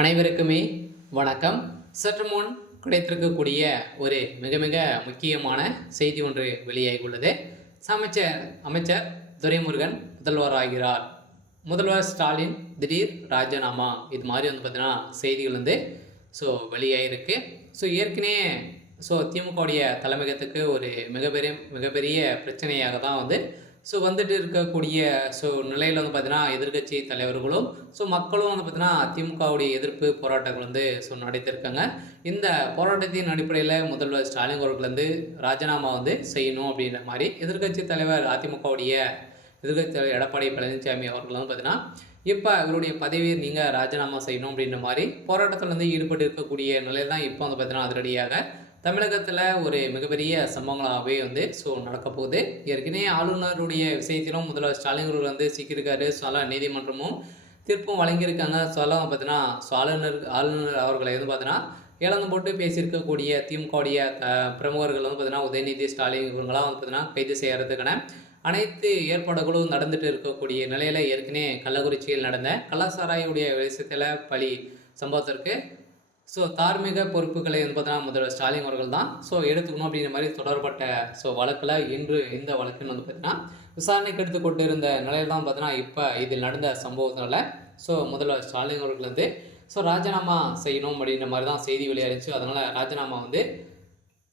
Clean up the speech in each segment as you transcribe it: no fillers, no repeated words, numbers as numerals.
அனைவருக்குமே வணக்கம். சற்று முன் கிடைத்திருக்கக்கூடிய ஒரு மிக மிக முக்கியமான செய்தி ஒன்று வெளியாகியுள்ளது. அமைச்சர் துரைமுருகன் முதல்வராகிறார். முதல்வர் ஸ்டாலின் திடீர் ராஜினாமா. இது மாதிரி பார்த்தீங்கன்னா செய்திகள் வெளியாகிருக்கு. ஏற்கனவே திமுகவுடைய தலைமையகத்துக்கு ஒரு மிகப்பெரிய பிரச்சனையாக தான் வந்துட்டு இருக்கக்கூடிய நிலையில் பார்த்தீங்கன்னா எதிர்க்கட்சி தலைவர்களும் மக்களும் பார்த்தீங்கன்னா திமுகவுடைய எதிர்ப்பு போராட்டங்கள் நடத்தியிருக்காங்க. இந்த போராட்டத்தின் அடிப்படையில் முதல்வர் ஸ்டாலின் அவர்கள் ராஜினாமா செய்யணும் அப்படின்ற மாதிரி எதிர்க்கட்சி தலைவர் அதிமுகவுடைய எதிர்க்கட்சி தலைவர் எடப்பாடி பழனிசாமி அவர்கள் பார்த்தீங்கன்னா இப்போ இவருடைய பதவியை நீங்கள் ராஜினாமா செய்யணும் அப்படின்ற மாதிரி போராட்டத்தில் ஈடுபட்டு இருக்கக்கூடிய நிலையில் தான் இப்போ பார்த்தீங்கன்னா அதிரடியாக தமிழகத்தில் ஒரு மிகப்பெரிய சம்பவங்களாகவே நடக்க போகுது. ஏற்கனவே ஆளுநருடைய விஷயத்திலும் முதல்வர் ஸ்டாலின் அவர்கள் சிக்கியிருக்காரு. நீதிமன்றமும் தீர்ப்பும் வழங்கியிருக்காங்க. பார்த்தீங்கன்னா ஆளுநர் அவர்களை பார்த்தீங்கன்னா இழந்து போட்டு பேசியிருக்கக்கூடிய திமுகவுடைய பிரமுகர்கள் பார்த்தீங்கன்னா உதயநிதி ஸ்டாலின் இவங்களாம் பார்த்தீங்கன்னா கைது செய்யறதுக்கான அனைத்து ஏற்பாடுகளும் நடந்துட்டு இருக்கக்கூடிய நிலையில் ஏற்கனவே கள்ளக்குறிச்சியில் நடந்த கள்ளசாராயுடைய விஷயத்தில் பலி சம்பவத்திற்கு தார்மீக பொறுப்புகளை பார்த்தீங்கன்னா முதல்வர் ஸ்டாலின் அவர்கள் தான் எடுத்துக்கணும் அப்படிங்கிற மாதிரி தொடரப்பட்ட வழக்கில் இன்று இந்த வழக்குன்னு பார்த்தீங்கன்னா விசாரணைக்கு எடுத்துக்கொண்டு இருந்த நிலையில் தான் பார்த்தீங்கன்னா இப்போ இதில் நடந்த சம்பவத்தினால முதல்வர் ஸ்டாலின் அவர்கள் ராஜினாமா செய்யணும் அப்படின்ற மாதிரி தான் செய்தி வெளியாகிடுச்சு. அதனால் ராஜினாமா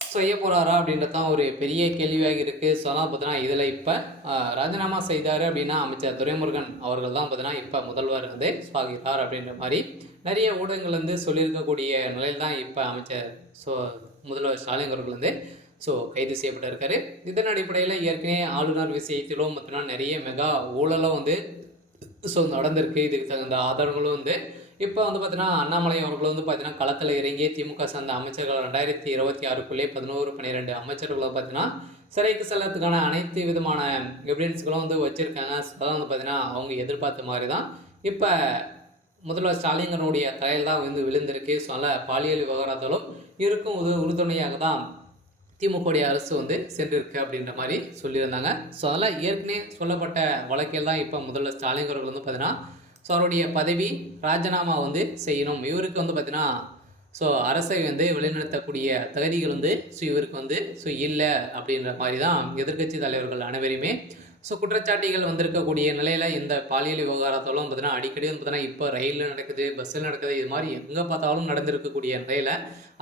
செய்ய போகிறாரா அப்படின்றது தான் ஒரு பெரிய கேள்வியாக இருக்குது. அதனால் பார்த்தீங்கன்னா இதில் இப்போ ராஜினாமா செய்தார் அப்படின்னா அமைச்சர் துரைமுருகன் அவர்கள் தான் பார்த்தீங்கன்னா இப்போ முதல்வர் ஆகிறார் அப்படின்ற மாதிரி நிறைய ஊடகங்கள் சொல்லியிருக்கக்கூடிய நிலையில் தான் இப்போ அமைச்சர் முதல்வர் ஸ்டாலின் அவர்கள் கைது செய்யப்பட்டிருக்காரு. இதன் அடிப்படையில் ஏற்கனவே ஆளுநர் விஷயத்திலும் பார்த்தீங்கன்னா நிறைய மெகா ஊழலும் நடந்திருக்கு. இதுக்கு தகுந்த ஆதாரங்களும் இப்போ பார்த்தீங்கன்னா அண்ணாமலை அவர்கள் பார்த்தீங்கன்னா களத்தில் இறங்கி திமுக சார்ந்த அமைச்சர்கள் 2026க்குள்ளே 11-12 அமைச்சர்களை பார்த்தீங்கன்னா சிறைக்கு செல்லத்துக்கான அனைத்து விதமான எவிடன்ஸ்களும் வச்சுருக்காங்க. அதான் பார்த்தீங்கன்னா அவங்க எதிர்பார்த்த மாதிரி தான் இப்போ முதல்வர் ஸ்டாலினுடைய தலையில் தான் விழுந்திருக்கு. பாலியல் விவகாரத்தாலும் இருக்கும் உறுதுணையாக தான் திமுகவுடைய அரசு சென்றிருக்கு அப்படின்ற மாதிரி சொல்லியிருந்தாங்க. அதெல்லாம் ஏற்கனவே சொல்லப்பட்ட வழக்கில் தான் இப்போ முதல்வர் ஸ்டாலின் அவர்கள் பார்த்தீங்கன்னா அவருடைய பதவி ராஜினாமா செய்யணும். இவருக்கு பார்த்தீங்கன்னா அரசை வழிநடத்தக்கூடிய தகுதிகள் இவருக்கு இல்லை அப்படின்ற மாதிரி தான் எதிர்க்கட்சி தலைவர்கள் அனைவருமே குற்றச்சாட்டுகள் வந்திருக்கக்கூடிய நிலையில் இந்த பாலியல் விவகாரத்தாலும் பார்த்தீங்கன்னா அடிக்கடி பார்த்தீங்கன்னா இப்போ ரயிலில் நடக்குது, பஸ்ஸில் நடக்குது, இது மாதிரி எங்கே பார்த்தாலும் நடந்திருக்கக்கூடிய நிலையில்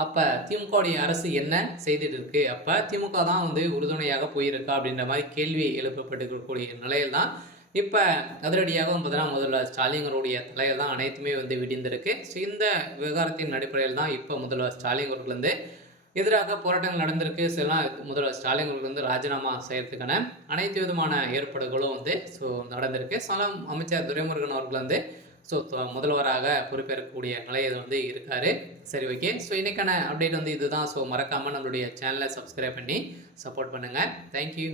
அப்போ திமுகவுடைய அரசு என்ன செய்துட்டு இருக்கு, அப்போ திமுக தான் உறுதுணையாக போயிருக்கா அப்படின்ற மாதிரி கேள்வி எழுப்பப்பட்டிருக்கக்கூடிய நிலையில் தான் இப்போ அதிரடியாக பார்த்தீங்கன்னா முதல்வர் ஸ்டாலினுடைய தலையில் தான் அனைத்துமே விடிந்திருக்கு. இந்த விவகாரத்தின் அடிப்படையில் தான் இப்போ முதல்வர் ஸ்டாலின் அவர்கள் எதிராக போராட்டங்கள் நடந்திருக்கு. முதல்வர் ஸ்டாலின் அவர்கள் ராஜினாமா செய்யறதுக்கான அனைத்து விதமான ஏற்பாடுகளும் நடந்திருக்கு. அமைச்சர் துரைமுருகன் அவர்கள் முதல்வராக பொறுப்பேற்கக்கூடிய நிலையில் இருக்காரு. சரி, ஓகே. இன்னைக்கான அப்டேட் இதுதான். மறக்காமல் நம்மளுடைய சேனலை சப்ஸ்கிரைப் பண்ணி சப்போர்ட் பண்ணுங்கள். தேங்க்யூ.